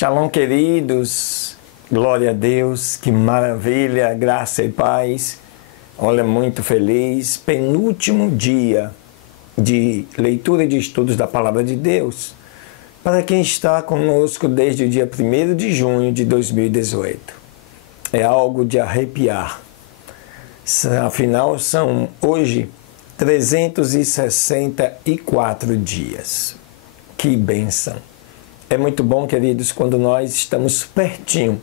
Shalom, queridos, glória a Deus, que maravilha, graça e paz. Olha, muito feliz, penúltimo dia de leitura e de estudos da Palavra de Deus, para quem está conosco desde o dia 1º de junho de 2018. É algo de arrepiar. Afinal, são hoje 364 dias. Que bênção! É muito bom, queridos, quando nós estamos pertinho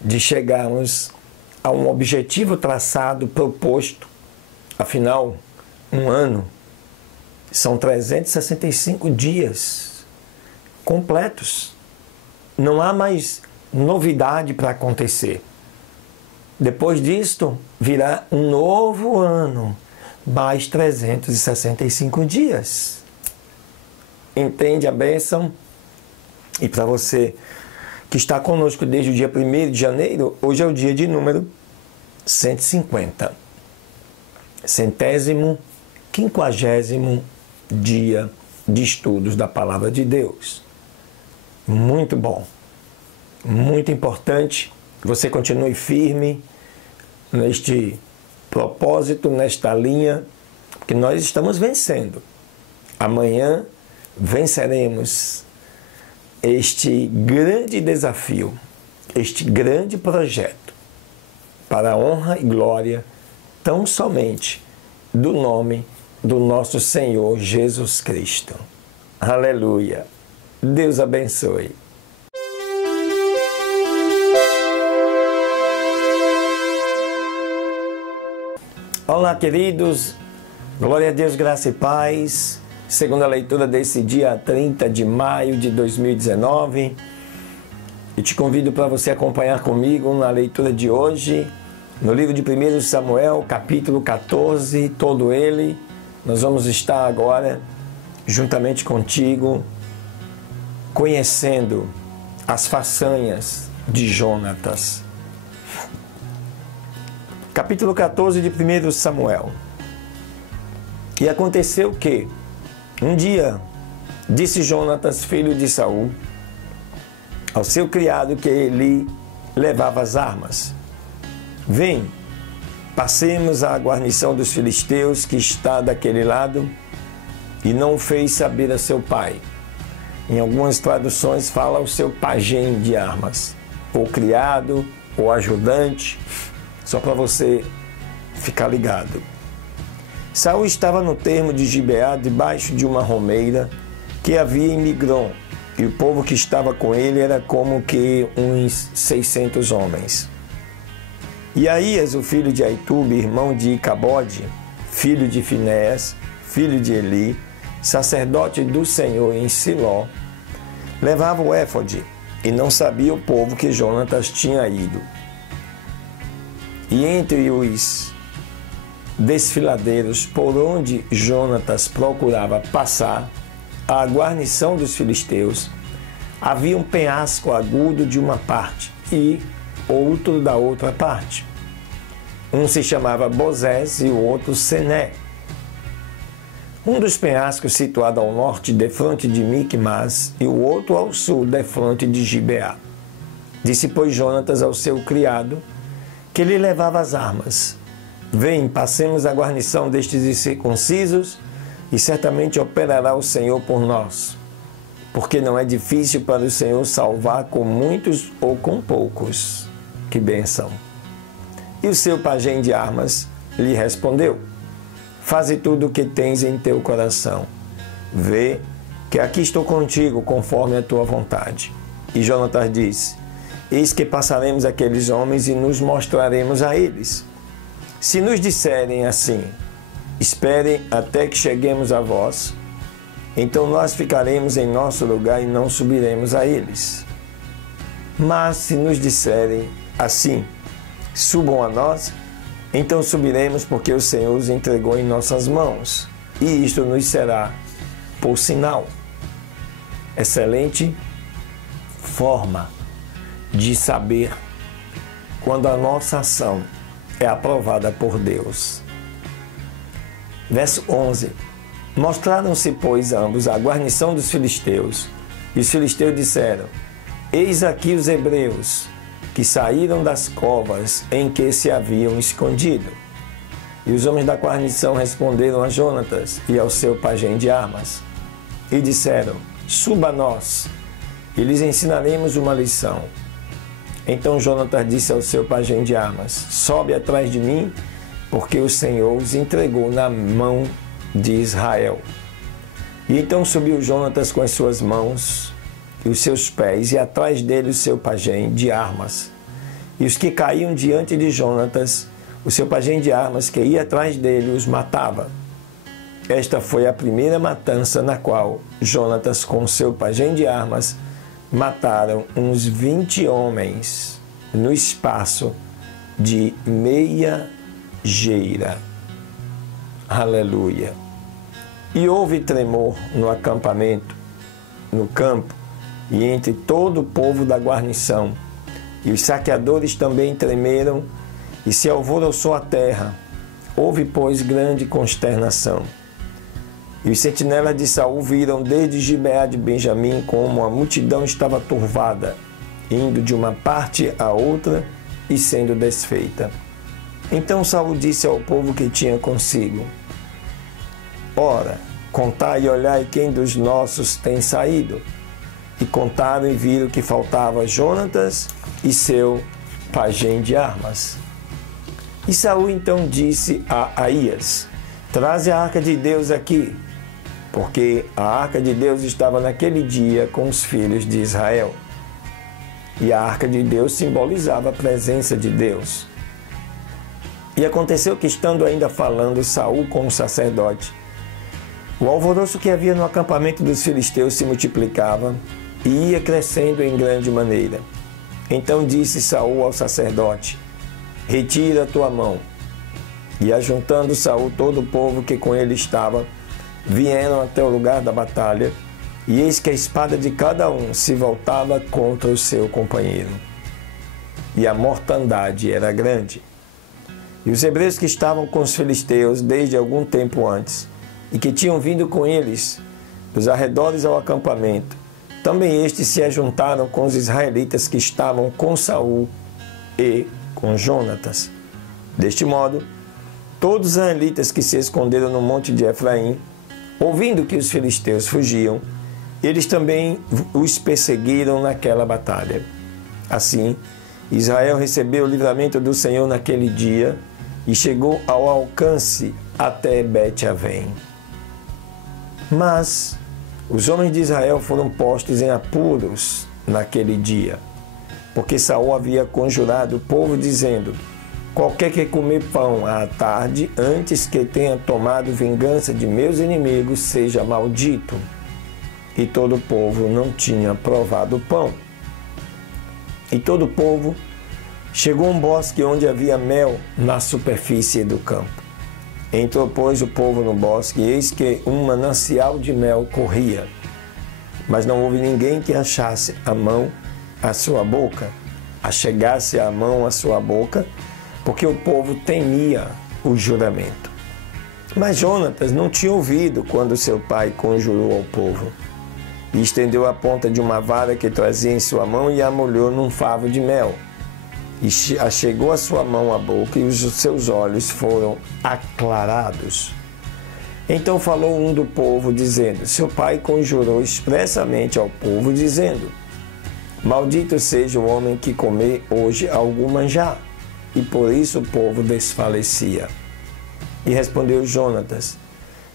de chegarmos a um objetivo traçado, proposto. Afinal, um ano são 365 dias completos. Não há mais novidade para acontecer. Depois disto, virá um novo ano, mais 365 dias. Entende a bênção? E para você que está conosco desde o dia 1º de janeiro, hoje é o dia de número 150. 150º dia de estudos da Palavra de Deus. Muito bom, muito importante que você continue firme neste propósito, nesta linha, que nós estamos vencendo. Amanhã venceremos este grande desafio, este grande projeto, para a honra e glória tão somente do nome do nosso Senhor Jesus Cristo. Aleluia! Deus abençoe. Olá, queridos, glória a Deus, graça e paz. Segunda leitura desse dia 30 de maio de 2019. E te convido para você acompanhar comigo na leitura de hoje, no livro de 1 Samuel, capítulo 14, todo ele. Nós vamos estar agora, juntamente contigo, conhecendo as façanhas de Jonatas. Capítulo 14 de 1 Samuel. E aconteceu que, um dia, disse Jonatas, filho de Saul, ao seu criado que ele levava as armas: vem, passemos à guarnição dos filisteus que está daquele lado, e não o fez saber a seu pai. Em algumas traduções fala o seu pajem de armas, ou criado, ou ajudante, só para você ficar ligado. Saul estava no termo de Gibeá, debaixo de uma romeira que havia em Migron, e o povo que estava com ele era como que uns 600 homens. E Aías, o filho de Aitube, irmão de Icabode, filho de Finéas, filho de Eli, sacerdote do Senhor em Siló, levava o éfode, e não sabia o povo que Jonatas tinha ido. E entre os desfiladeiros por onde Jonatas procurava passar, a guarnição dos filisteus, havia um penhasco agudo de uma parte e outro da outra parte. Um se chamava Bozés e o outro Sené. Um dos penhascos situado ao norte, defronte de Micmas, e o outro ao sul, defronte de Gibeá. Disse, pois, Jonatas ao seu criado, que lhe levava as armas: vem, passemos a guarnição destes incircuncisos, e certamente operará o Senhor por nós, porque não é difícil para o Senhor salvar com muitos ou com poucos. Que bênção! E o seu pajem de armas lhe respondeu: faze tudo o que tens em teu coração. Vê que aqui estou contigo, conforme a tua vontade. E Jonatas disse: eis que passaremos aqueles homens e nos mostraremos a eles. Se nos disserem assim: esperem até que cheguemos a vós, então nós ficaremos em nosso lugar e não subiremos a eles. Mas se nos disserem assim: subam a nós, então subiremos, porque o Senhor os entregou em nossas mãos, e isto nos será por sinal. Excelente forma de saber quando a nossa ação é aprovada por Deus. Verso 11. Mostraram-se, pois, ambos à guarnição dos filisteus, e os filisteus disseram: eis aqui os hebreus, que saíram das covas em que se haviam escondido. E os homens da guarnição responderam a Jonatas e ao seu pajem de armas, e disseram: suba a nós, e lhes ensinaremos uma lição. Então Jonatas disse ao seu pajem de armas: sobe atrás de mim, porque o Senhor os entregou na mão de Israel. E então subiu Jonatas com as suas mãos e os seus pés, e atrás dele o seu pajem de armas. E os que caíam diante de Jonatas, o seu pajem de armas que ia atrás dele os matava. Esta foi a primeira matança na qual Jonatas com o seu pajem de armas mataram uns 20 homens no espaço de meia geira. Aleluia! E houve tremor no acampamento, no campo, e entre todo o povo da guarnição. E os saqueadores também tremeram, e se alvoroçou a terra. Houve, pois, grande consternação. E os sentinelas de Saul viram desde Gibeá de Benjamim como a multidão estava turvada, indo de uma parte a outra e sendo desfeita. Então Saul disse ao povo que tinha consigo: ora, contai e olhai quem dos nossos tem saído. E contaram e viram que faltava Jonatas e seu pajem de armas. E Saul então disse a Aías: traze a arca de Deus aqui, porque a arca de Deus estava naquele dia com os filhos de Israel. E a arca de Deus simbolizava a presença de Deus. E aconteceu que, estando ainda falando Saul com o sacerdote, o alvoroço que havia no acampamento dos filisteus se multiplicava e ia crescendo em grande maneira. Então disse Saul ao sacerdote: retira a tua mão. E ajuntando Saul todo o povo que com ele estava, vieram até o lugar da batalha, e eis que a espada de cada um se voltava contra o seu companheiro. E a mortandade era grande. E os hebreus que estavam com os filisteus desde algum tempo antes, e que tinham vindo com eles dos arredores ao acampamento, também estes se ajuntaram com os israelitas que estavam com Saul e com Jonatas. Deste modo, todos os israelitas que se esconderam no monte de Efraim, ouvindo que os filisteus fugiam, eles também os perseguiram naquela batalha. Assim, Israel recebeu o livramento do Senhor naquele dia e chegou ao alcance até Bet-Avém. Mas os homens de Israel foram postos em apuros naquele dia, porque Saul havia conjurado o povo, dizendo: qualquer que comer pão à tarde, antes que tenha tomado vingança de meus inimigos, seja maldito. E todo o povo não tinha provado o pão. E todo o povo chegou a um bosque onde havia mel na superfície do campo. Entrou, pois, o povo no bosque, e eis que um manancial de mel corria. Mas não houve ninguém que achasse a mão à sua boca, achegasse a mão à sua boca, porque o povo temia o juramento. Mas Jonatas não tinha ouvido quando seu pai conjurou ao povo. E estendeu a ponta de uma vara que trazia em sua mão e a molhou num favo de mel. E achegou a sua mão à boca, e os seus olhos foram aclarados. Então falou um do povo, dizendo: seu pai conjurou expressamente ao povo, dizendo: maldito seja o homem que comer hoje algum manjar. E por isso o povo desfalecia. E respondeu Jonatas: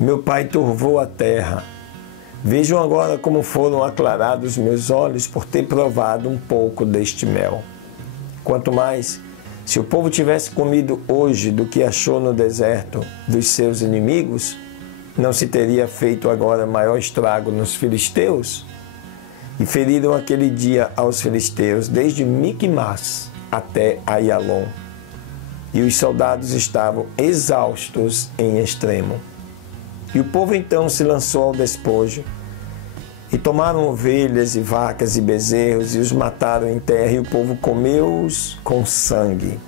meu pai turvou a terra. Vejam agora como foram aclarados meus olhos por ter provado um pouco deste mel. Quanto mais, se o povo tivesse comido hoje do que achou no deserto dos seus inimigos, não se teria feito agora maior estrago nos filisteus? E feriram aquele dia aos filisteus, desde Miquimás até Aialon. E os soldados estavam exaustos em extremo. E o povo então se lançou ao despojo, e tomaram ovelhas e vacas e bezerros, e os mataram em terra, e o povo comeu-os com sangue.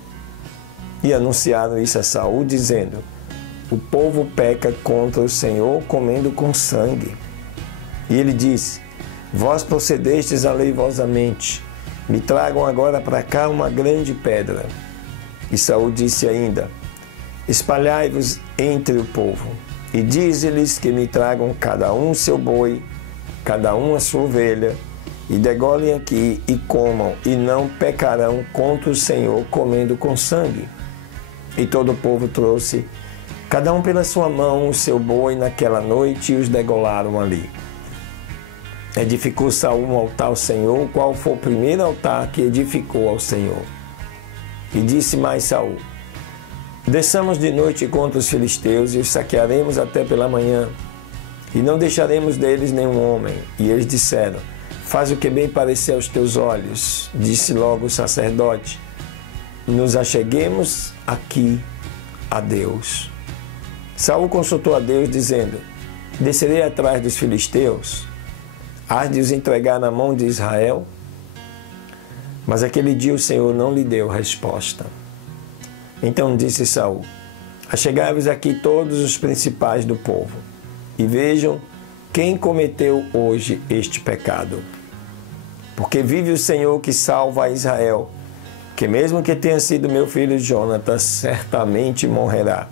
E anunciaram isso a Saul, dizendo: o povo peca contra o Senhor, comendo com sangue. E ele disse: Vós procedestes aleivosamente. Me tragam agora para cá uma grande pedra. E Saul disse ainda: espalhai-vos entre o povo, e dize-lhes que me tragam cada um seu boi, cada um a sua ovelha, e degolem aqui e comam, e não pecarão contra o Senhor comendo com sangue. E todo o povo trouxe, cada um pela sua mão, o seu boi naquela noite, e os degolaram ali. Edificou Saul um altar ao Senhor, o qual foi o primeiro altar que edificou ao Senhor. E disse mais Saul: desçamos de noite contra os filisteus e os saquearemos até pela manhã, e não deixaremos deles nenhum homem. E eles disseram: faz o que bem parecer aos teus olhos. Disse logo o sacerdote: nos acheguemos aqui a Deus. Saul consultou a Deus, dizendo: descerei atrás dos filisteus, hás de os entregar na mão de Israel? Mas aquele dia o Senhor não lhe deu resposta. Então disse Saul: achegai-vos aqui todos os principais do povo, e vejam quem cometeu hoje este pecado. Porque vive o Senhor que salva a Israel, que mesmo que tenha sido meu filho Jonatas, certamente morrerá.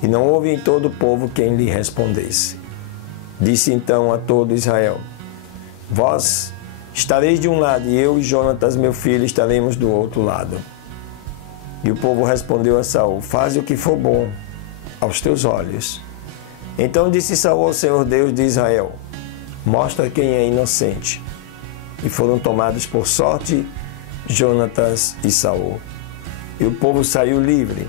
E não houve em todo o povo quem lhe respondesse. Disse então a todo Israel: vós estareis de um lado, e eu e Jonatas, meu filho, estaremos do outro lado. E o povo respondeu a Saul: faze o que for bom aos teus olhos. Então disse Saul ao Senhor Deus de Israel: mostra quem é inocente. E foram tomados por sorte Jonatas e Saul. E o povo saiu livre.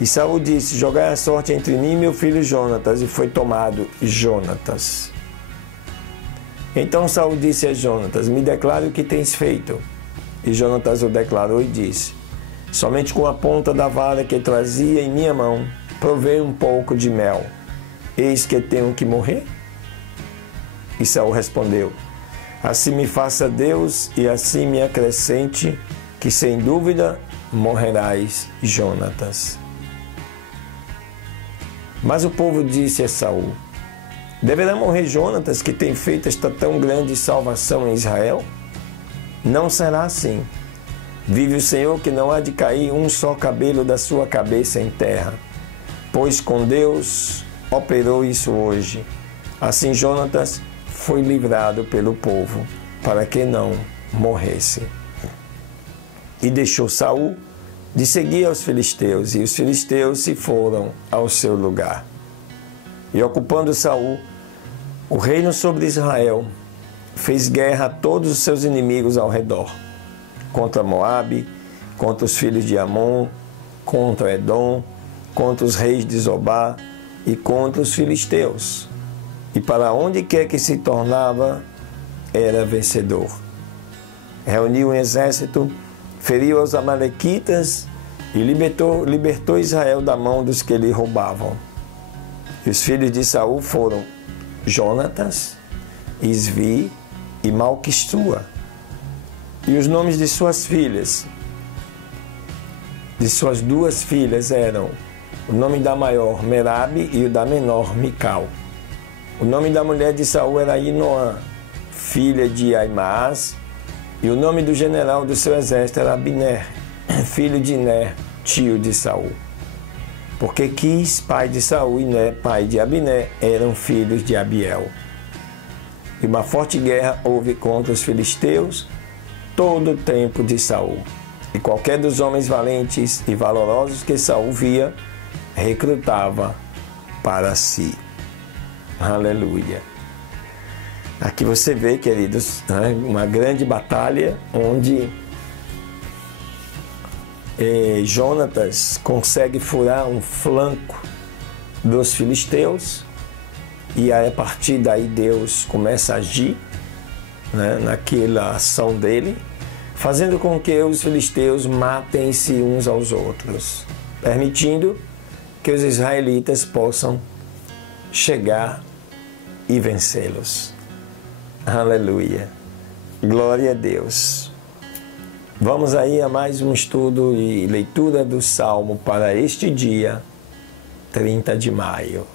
E Saul disse: jogai a sorte entre mim e meu filho Jonatas. E foi tomado Jonatas. Então Saul disse a Jonatas: me declare o que tens feito. E Jonatas o declarou e disse: somente com a ponta da vara que trazia em minha mão, provei um pouco de mel. Eis que tenho que morrer? E Saul respondeu: assim me faça Deus e assim me acrescente, que sem dúvida morrerás, Jonatas. Mas o povo disse a Saul: deverá morrer Jonatas, que tem feito esta tão grande salvação em Israel? Não será assim. Vive o Senhor que não há de cair um só cabelo da sua cabeça em terra, pois com Deus operou isso hoje. Assim Jonatas foi livrado pelo povo, para que não morresse. E deixou Saul de seguir aos filisteus, e os filisteus se foram ao seu lugar. E ocupando Saul o reino sobre Israel, fez guerra a todos os seus inimigos ao redor, contra Moabe, contra os filhos de Amon, contra Edom, contra os reis de Zobá e contra os filisteus. E para onde quer que se tornava, era vencedor. Reuniu um exército, feriu os amalequitas e libertou Israel da mão dos que lhe roubavam. E os filhos de Saul foram Jonatas, Isvi e Malquissua. E os nomes de suas filhas, de suas duas filhas, eram o nome da maior, Merabe, e o da menor, Mical. O nome da mulher de Saul era Inoã, filha de Aimaas, e o nome do general do seu exército era Abner, filho de Ner, tio de Saul. Porque Quis, pai de Saul, e Ner, pai de Abner, eram filhos de Abiel. E uma forte guerra houve contra os filisteus todo o tempo de Saul. E qualquer dos homens valentes e valorosos que Saul via, recrutava para si. Aleluia. Aqui você vê, queridos, uma grande batalha onde Jonatas consegue furar um flanco dos filisteus, e aí, a partir daí Deus começa a agir, naquela ação dele, fazendo com que os filisteus matem-se uns aos outros, permitindo que os israelitas possam chegar e vencê-los. Aleluia. Glória a Deus. Vamos aí a mais um estudo e leitura do Salmo para este dia, 30 de maio.